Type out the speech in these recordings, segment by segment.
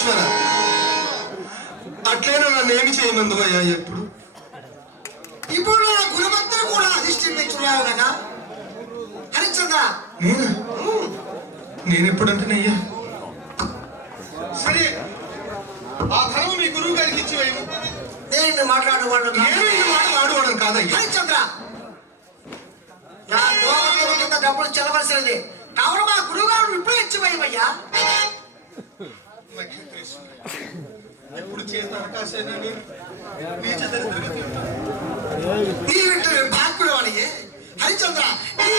ఈశ్వర అట్లైనా నన్ను ఏమి చేయమందువయ్యా ఎప్పుడు? ఇప్పుడు నా గురుమంతులు కూడా అధిష్ఠించున్నావు కదా హరిశ్చంద్ర. నేనా? సరే. ఆ ధనం మీ గురువు గారికి ఇచ్చి వేయము. నేను మాట్లాడేవాడు నేను మాట ఆడుకోవడం కాదయ్యా. హరిశ్చంద్ర! నా దోహం కింద డబ్బులు చెల్లవలసినది కావున మా గురువు గారు ఇప్పుడు ఇచ్చి వేయమయ్యా. ఎప్పుడు చేసిన అవకాశాన్ని నీచ దరిద్రగతి నీ వెంట భాగ్యుడు అని హరిచంద్ర నీ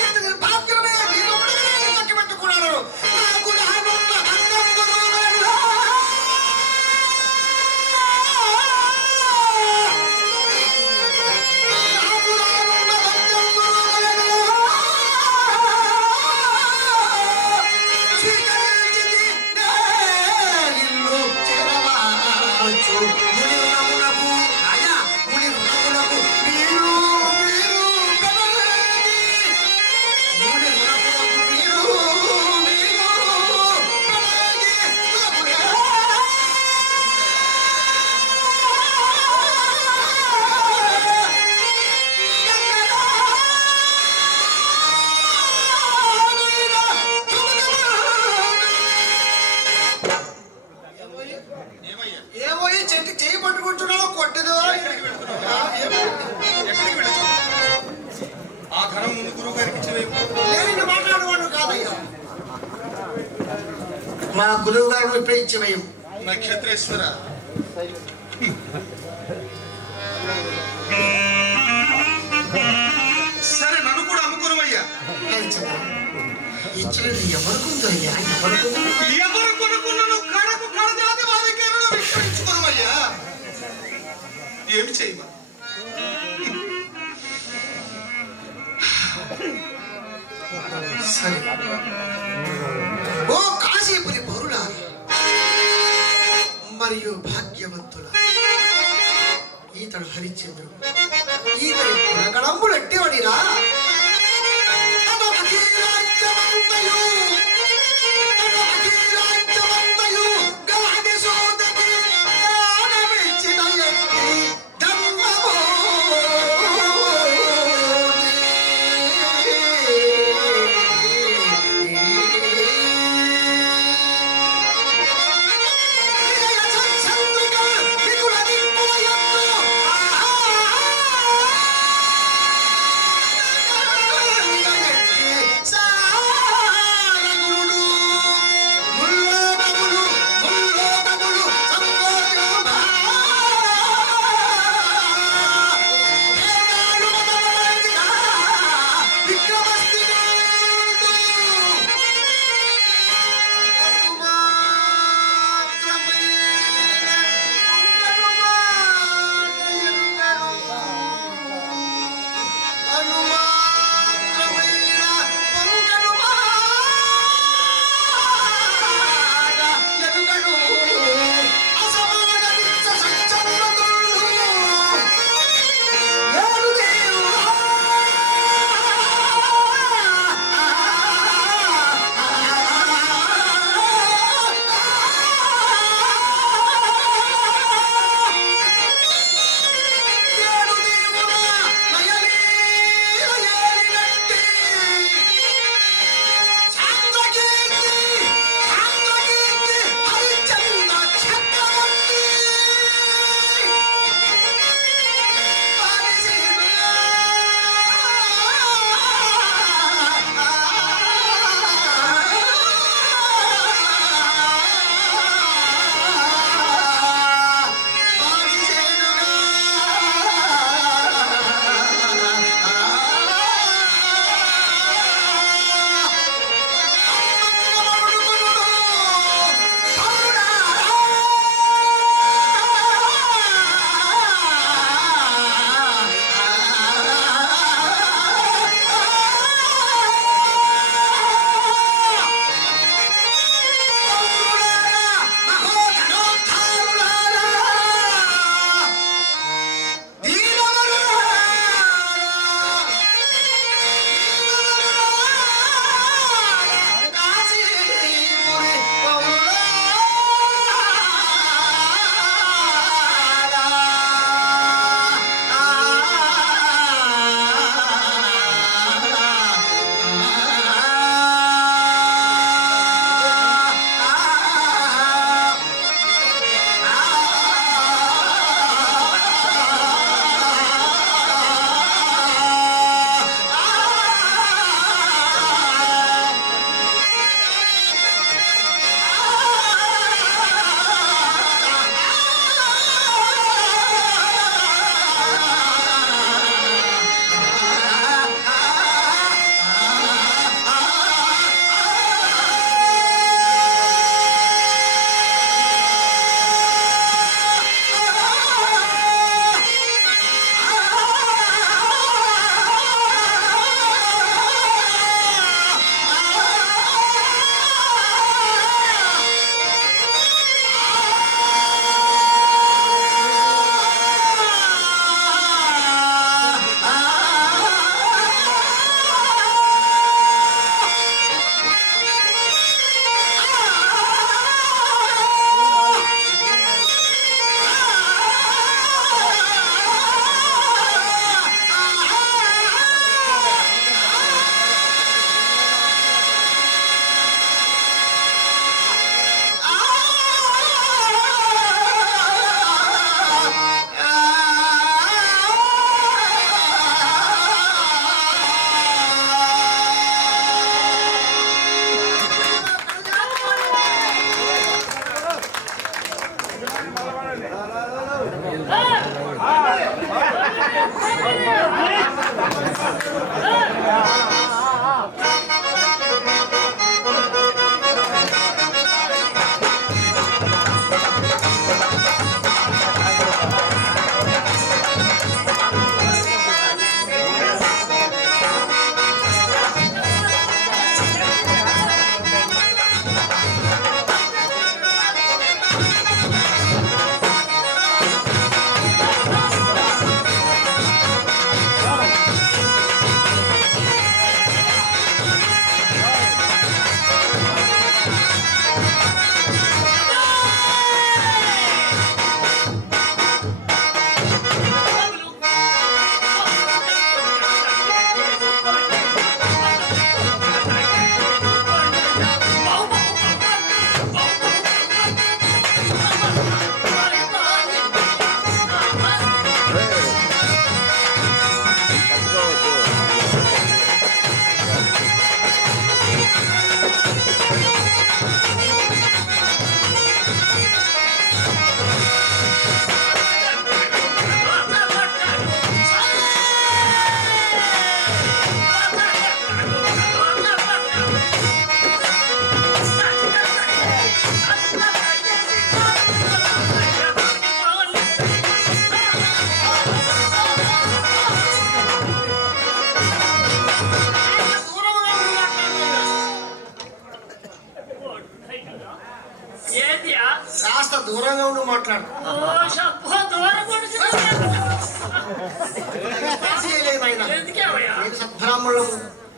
నక్షత్రేశ్వర సరే నన్ను కూడా అమ్ముకునమయ్యా ఇచ్చినది ఎవరికుందో అయ్యా? ఎవరు కొనుక్కున్నాను కడకు కడదాది వారికి విక్రయించుకునమయ్యా ఏమి చేయమా? సరే. ತಾಯಿಯು ಭಾಗ್ಯವಂತುಲ ಈತಳು ಹರಿಚಂದ್ರು ಈತಳು ಕಣಂಬುಳು ಮಾಡಿರಾ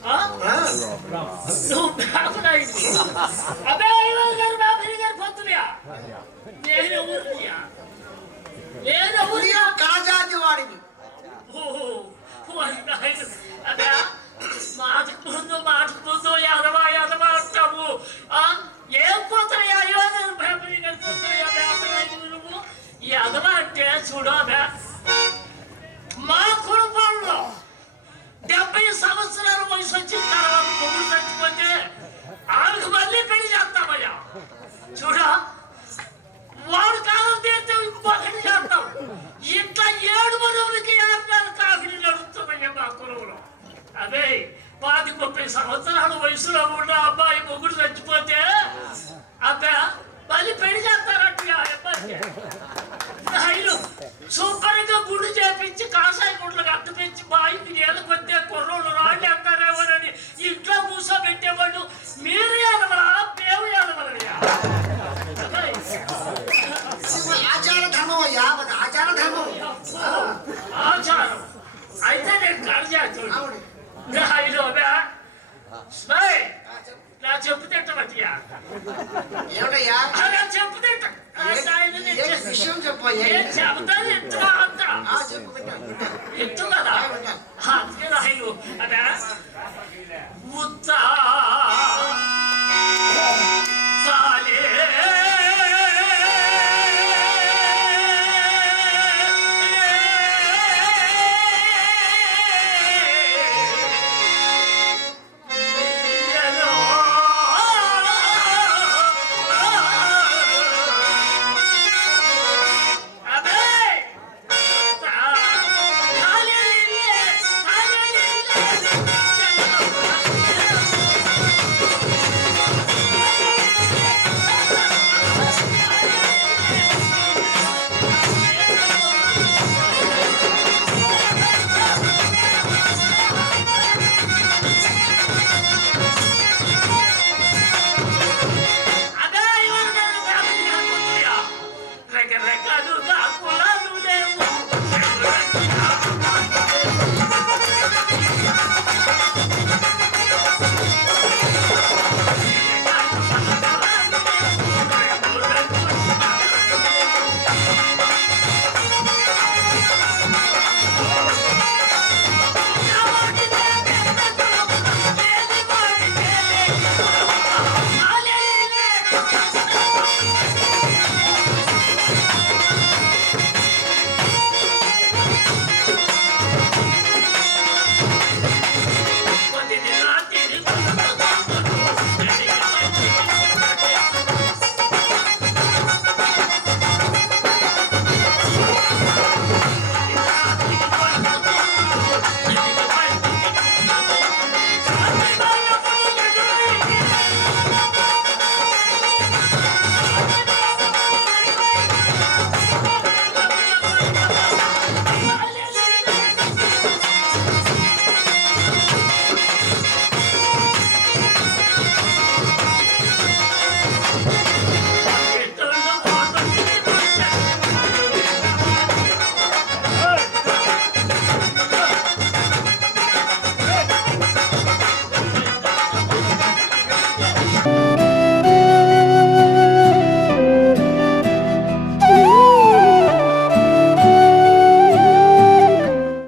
ఆ? ఆ, నువ్వు బ్రాహ్మణుడివి. అబ్బే, ఏమిటయ్యా విషయం చెప్పు చెప్పుకుంటా